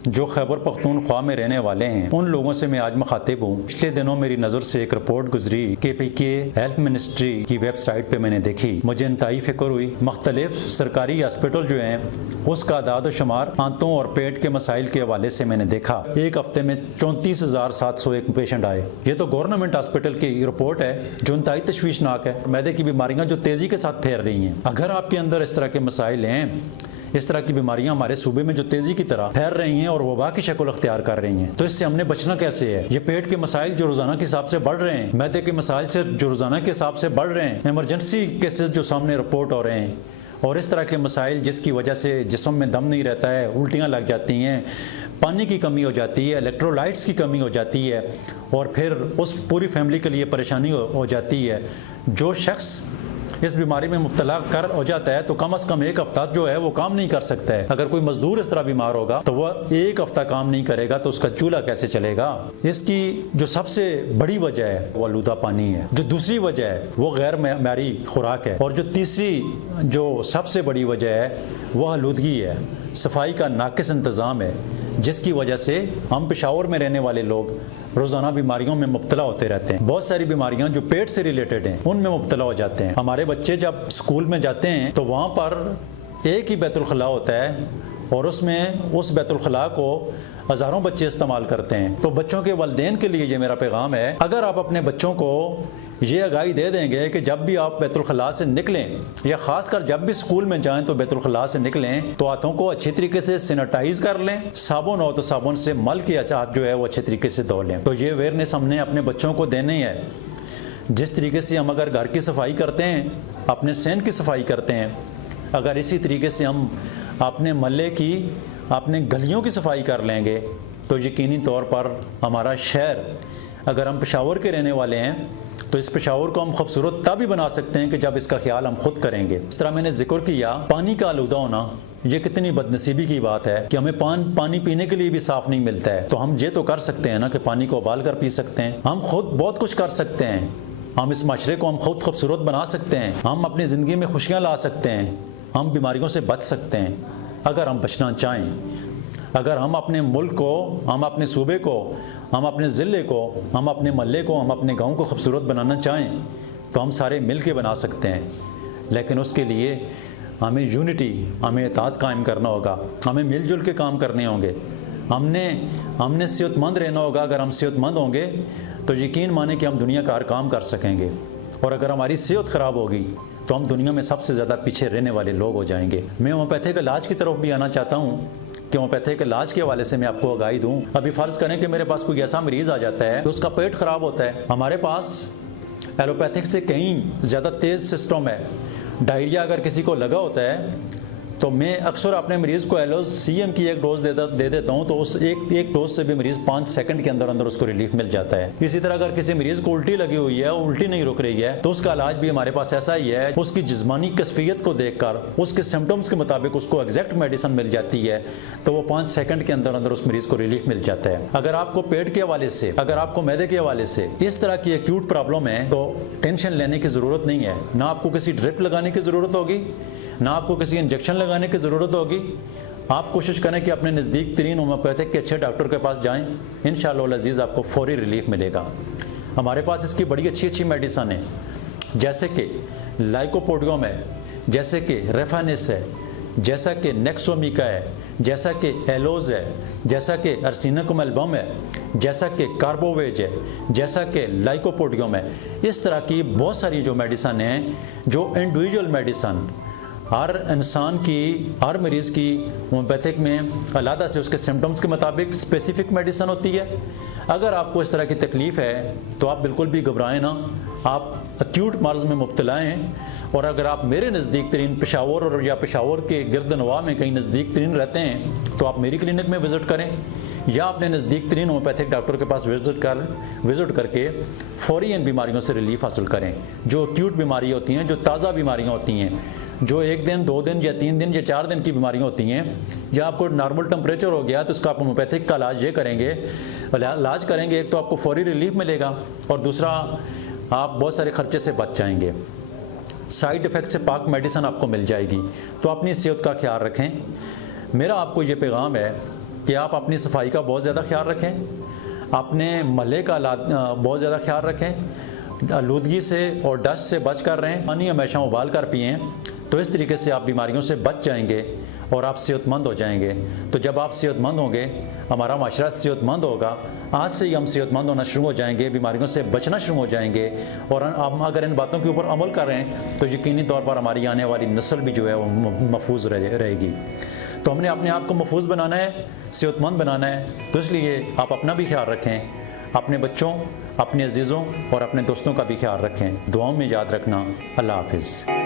जो खैबर पख्तूनख्वा में रहने वाले हैं उन लोगों से मैं आज मुखातिब हूँ। पिछले दिनों मेरी नज़र से एक रिपोर्ट गुजरी KPK हेल्थ मिनिस्ट्री की वेबसाइट पे मैंने देखी। मुझे इंतहाई फिक्र हुई। मुख्तलिफ सरकारी हॉस्पिटल जो हैं उसका आदाद व शुमार आंतों और पेट के मसाइल के हवाले से मैंने देखा। एक हफ्ते में 34,701 पेशेंट आए। ये तो गवर्नमेंट हॉस्पिटल की रिपोर्ट है जो इंतहाई तशवीशनाक है। मैदे की बीमारियाँ जो तेज़ी के साथ फैल रही हैं। अगर आपके अंदर इस तरह के मसाइल हैं, इस तरह की बीमारियां हमारे सूबे में जो तेजी की तरह फैल रही हैं और वबा की शक्ल अख्तियार कर रही हैं, तो इससे हमने बचना कैसे है। ये पेट के मसाइल जो रोजाना के हिसाब से बढ़ रहे हैं, मैदे के मसाइल से जो रोजाना के हिसाब से बढ़ रहे हैं, इमरजेंसी केसेस जो सामने रिपोर्ट हो रहे हैं, और इस तरह के मसाइल जिसकी वजह से जिस्म में दम नहीं रहता है, उल्टियाँ लग जाती हैं, पानी की कमी हो जाती है, इलेक्ट्रोलाइट्स की कमी हो जाती है, और फिर उस पूरी फैमिली के लिए परेशानी हो जाती है। जो शख्स इस बीमारी में मुब्तला कर हो जाता है तो कम से कम एक हफ्ता जो है वो काम नहीं कर सकता है। अगर कोई मजदूर इस तरह बीमार होगा तो वह एक हफ्ता काम नहीं करेगा तो उसका चूल्हा कैसे चलेगा। इसकी जो सबसे बड़ी वजह है वो आलूदा पानी है। जो दूसरी वजह है वो गैर मयारी खुराक है, और जो तीसरी जो सबसे बड़ी वजह है वह आलूदगी है, सफाई का नाकिस इंतज़ाम है, जिसकी वजह से हम पेशावर में रहने वाले लोग रोज़ाना बीमारियों में मुब्तला होते रहते हैं। बहुत सारी बीमारियां जो पेट से रिलेटेड हैं उनमें मुब्तला हो जाते हैं। हमारे बच्चे जब स्कूल में जाते हैं तो वहाँ पर एक ही बैतुल खला होता है और उसमें उस बैतुल खला को हज़ारों बच्चे इस्तेमाल करते हैं। तो बच्चों के वालिदैन के लिए ये मेरा पैगाम है, अगर आप अपने बच्चों को ये आगाही दे देंगे कि जब भी आप बैतुल खला से निकलें या ख़ासकर जब भी स्कूल में जाएं तो बैतुल खला से निकलें तो हाथों को अच्छी तरीके से सैनिटाइज़ कर लें, साबुन हो तो साबुन से मल के हाथ जो है वो अच्छे तरीके से धो लें। तो ये अवेयरनेस हमने अपने बच्चों को देनी है। जिस तरीके से हम अगर घर की सफाई करते हैं, अपने सहन की सफाई करते हैं, अगर इसी तरीके से हम अपने महल्ले की, अपने गलियों की सफाई कर लेंगे तो यकीनी तौर पर हमारा शहर, अगर हम पेशावर के रहने वाले हैं तो इस पेशावर को हम खूबसूरत तब भी बना सकते हैं कि जब इसका ख्याल हम खुद करेंगे। इस तरह मैंने जिक्र किया पानी का आलूदा होना, ये कितनी बदनसीबी की बात है कि हमें पानी पीने के लिए भी साफ नहीं मिलता है। तो हम ये तो कर सकते हैं ना कि पानी को उबाल कर पी सकते हैं। हम खुद बहुत कुछ कर सकते हैं। हम इस माशरे को हम खुद खूबसूरत बना सकते हैं। हम अपनी ज़िंदगी में खुशियाँ ला सकते हैं। हम बीमारियों से बच सकते हैं अगर हम बचना चाहें। अगर हम अपने मुल्क को, हम अपने सूबे को, हम अपने ज़िले को, हम अपने महल्ले को, हम अपने गांव को खूबसूरत बनाना चाहें तो हम सारे मिल के बना सकते हैं। लेकिन उसके लिए हमें यूनिटी, हमें इत्तेहाद कायम करना होगा। हमें मिलजुल के काम करने होंगे। हमने सेहतमंद रहना होगा। अगर हम सेहतमंद होंगे तो यकीन माने कि हम दुनिया का हर काम कर सकेंगे, और अगर हमारी सेहत ख़राब होगी तो हम दुनिया में सबसे ज़्यादा पीछे रहने वाले लोग हो जाएंगे। मैं होम्योपैथिक इलाज की तरफ भी आना चाहता हूँ कि होम्योपैथिक इलाज के हवाले से मैं आपको आगाही दूँ। अभी फ़र्ज़ करें कि मेरे पास कोई ऐसा मरीज़ आ जाता है तो उसका पेट ख़राब होता है। हमारे पास एलोपैथिक से कहीं ज़्यादा तेज़ सिस्टम है। डायरिया अगर किसी को लगा होता है तो मैं अक्सर अपने मरीज़ को LOCM की एक डोज दे देता हूँ, तो उस एक डोज से भी मरीज़ 5 सेकंड के अंदर अंदर उसको रिलीफ मिल जाता है। इसी तरह अगर किसी मरीज़ को उल्टी लगी हुई है, उल्टी नहीं रुक रही है, तो उसका इलाज भी हमारे पास ऐसा ही है। उसकी जिस्मानी कसफियत को देखकर, उसके सिम्टम्स के मुताबिक उसको एग्जैक्ट मेडिसिन मिल जाती है, तो वो 5 सेकंड के अंदर अंदर उस मरीज़ को रिलीफ मिल जाता है। अगर आपको पेट के हवाले से, अगर आपको मैदे के हवाले से इस तरह की एक्यूट प्रॉब्लम है तो टेंशन लेने की ज़रूरत नहीं है। ना आपको किसी ड्रिप लगाने की ज़रूरत होगी, ना आपको किसी इंजेक्शन लगाने की ज़रूरत होगी। आप कोशिश करें कि अपने नज़दीक तरीन होम्योपैथिक के अच्छे डॉक्टर के पास जाएं। इंशाअल्लाह अज़ीज़ आपको फौरी रिलीफ मिलेगा। हमारे पास इसकी बड़ी अच्छी मेडिसन है, जैसे कि लाइकोपोडियम है, जैसे कि रेफानिस है, जैसा कि नेक्सोमिका है, जैसा कि एलोज है, जैसा कि अर्सिनकम एल्बम है, जैसा कि कार्बोवेज है, जैसा कि लाइकोपोडियम है। इस तरह की बहुत सारी जो मेडिसन हैं, जो इंडिविजुअल मेडिसन हर इंसान की, हर मरीज़ की होम्योपैथिक में अलग से उसके सिम्टम्स के मुताबिक स्पेसिफिक मेडिसिन होती है। अगर आपको इस तरह की तकलीफ़ है तो आप बिल्कुल भी घबराएं ना। आप एक्यूट मर्ज़ में मुब्तला हैं, और अगर आप मेरे नज़दीक तरीन पेशावर और या पेशावर के गिरदनवा में कहीं नज़दीक तरीन रहते हैं तो आप मेरी क्लिनिक में विज़िट करें, या अपने नज़दीक तरीन होम्योपैथिक डॉक्टर के पास विज़िट करके फौरी इन बीमारियों से रिलीफ हासिल करें। जो एक्यूट बीमारी होती हैं, जो ताज़ा बीमारियाँ होती हैं, जो 1 दिन 2 दिन या 3 दिन या 4 दिन की बीमारियाँ होती हैं, या आपको नॉर्मल टेम्परेचर हो गया तो उसका आप होम्योपैथिक का इलाज ये करेंगे, एक तो आपको फौरी रिलीफ मिलेगा, और दूसरा आप बहुत सारे ख़र्चे से बच जाएंगे। साइड इफ़ेक्ट से पाक मेडिसिन आपको मिल जाएगी। तो अपनी सेहत का ख्याल रखें। मेरा आपको ये पैगाम है कि आप अपनी सफाई का बहुत ज़्यादा ख्याल रखें, अपने महल्ले का बहुत ज़्यादा ख्याल रखें, आलूदगी से और डस्ट से बच कर रहें, पानी हमेशा उबाल कर पिएँ। तो इस तरीके से आप बीमारियों से बच जाएंगे और आप सेहतमंद हो जाएंगे। तो जब आप सेहतमंद होंगे, हमारा माशरा सेहतमंद होगा। आज से ही हम सेहतमंद होना शुरू हो जाएंगे, बीमारियों से बचना शुरू हो जाएंगे। और हम अगर इन बातों के ऊपर अमल कर रहे हैं तो यकीनी तौर पर हमारी आने वाली नस्ल भी जो है वो महफूज रहेगी। तो हमने अपने आप को महफूज बनाना है, सेहतमंद बनाना है। तो इसलिए आप अपना भी ख्याल रखें, अपने बच्चों, अपने अजीज़ों और अपने दोस्तों का भी ख्याल रखें। दुआओं में याद रखना। अल्लाह हाफिज़।